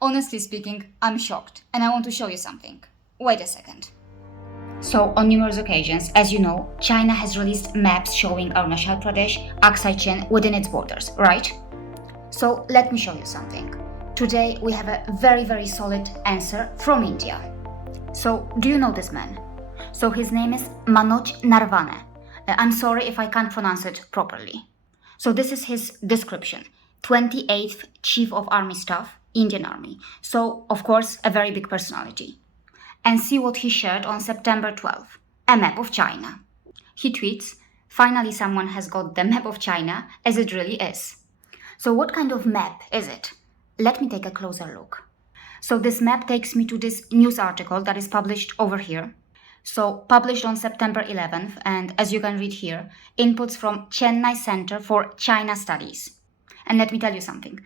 Honestly speaking, I'm shocked and I want to show you something. Wait a second. So, on numerous occasions, as you know, China has released maps showing Arunachal Pradesh, Aksai Chin within its borders, right? So, let me show you something. Today, we have a very solid answer from India. So, do you know this man? So, his name is Manoj Narvane. I'm sorry if I can't pronounce it properly. So, this is his description. 28th Chief of Army Staff, Indian Army. So, of course, a very big personality. And see what he shared on September 12th, a map of China. He tweets, "Finally someone has got the map of China as it really is." So what kind of map is it? Let me take a closer look. So this map takes me to this news article that is published over here. So published on September 11th, and as you can read here, inputs from Chennai Center for China Studies. And let me tell you something.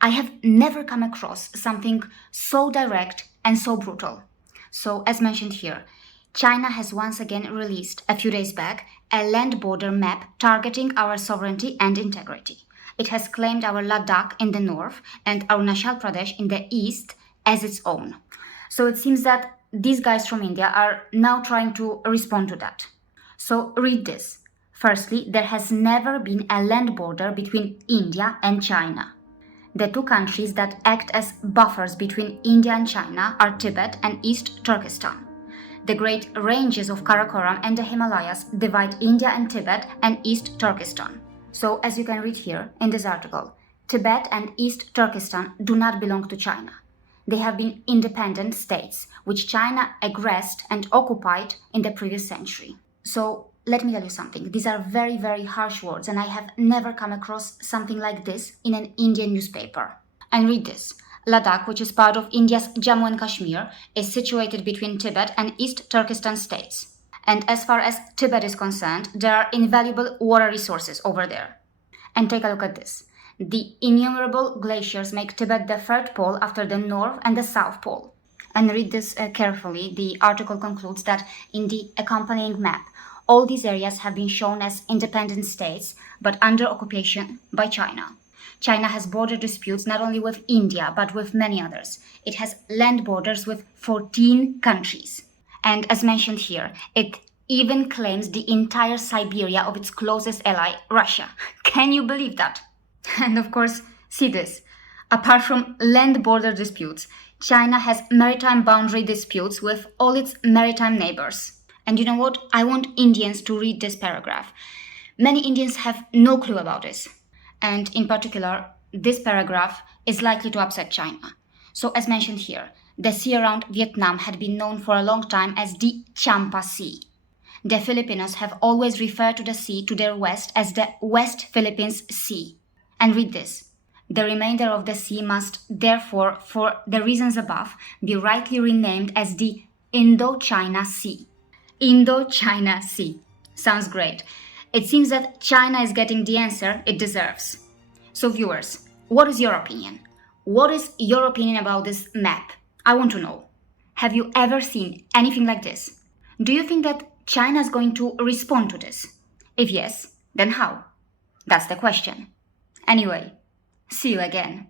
I have never come across something so direct and so brutal. So, as mentioned here, China has once again released, a few days back, a land border map targeting our sovereignty and integrity. It has claimed our Ladakh in the north and Arunachal Pradesh in the east as its own. So it seems that these guys from India are now trying to respond to that. So read this. Firstly, there has never been a land border between India and China. The two countries that act as buffers between India and China are Tibet and East Turkestan. The great ranges of Karakoram and the Himalayas divide India and Tibet and East Turkestan. So, as you can read here in this article, Tibet and East Turkestan do not belong to China. They have been independent states, which China aggressed and occupied in the previous century. So, let me tell you something. These are very harsh words, and I have never come across something like this in an Indian newspaper. And read this. Ladakh, which is part of India's Jammu and Kashmir, is situated between Tibet and East Turkestan states. And as far as Tibet is concerned, there are invaluable water resources over there. And take a look at this. The innumerable glaciers make Tibet the third pole after the North and the South Pole. And read this carefully. The article concludes that in the accompanying map, all these areas have been shown as independent states, but under occupation by China. China has border disputes not only with India, but with many others. It has land borders with 14 countries. And as mentioned here, it even claims the entire Siberia of its closest ally, Russia. Can you believe that? And of course, see this. Apart from land border disputes, China has maritime boundary disputes with all its maritime neighbors. And you know what? I want Indians to read this paragraph. Many Indians have no clue about this. And in particular, this paragraph is likely to upset China. So as mentioned here, the sea around Vietnam had been known for a long time as the Champa Sea. The Filipinos have always referred to the sea to their west as the West Philippines Sea. And read this. The remainder of the sea must, therefore, for the reasons above, be rightly renamed as the Indochina Sea. Indochina Sea. Sounds great. It seems that China is getting the answer it deserves. So viewers, what is your opinion? What is your opinion about this map? I want to know. Have you ever seen anything like this? Do you think that China is going to respond to this? If yes, then how? That's the question. Anyway, see you again.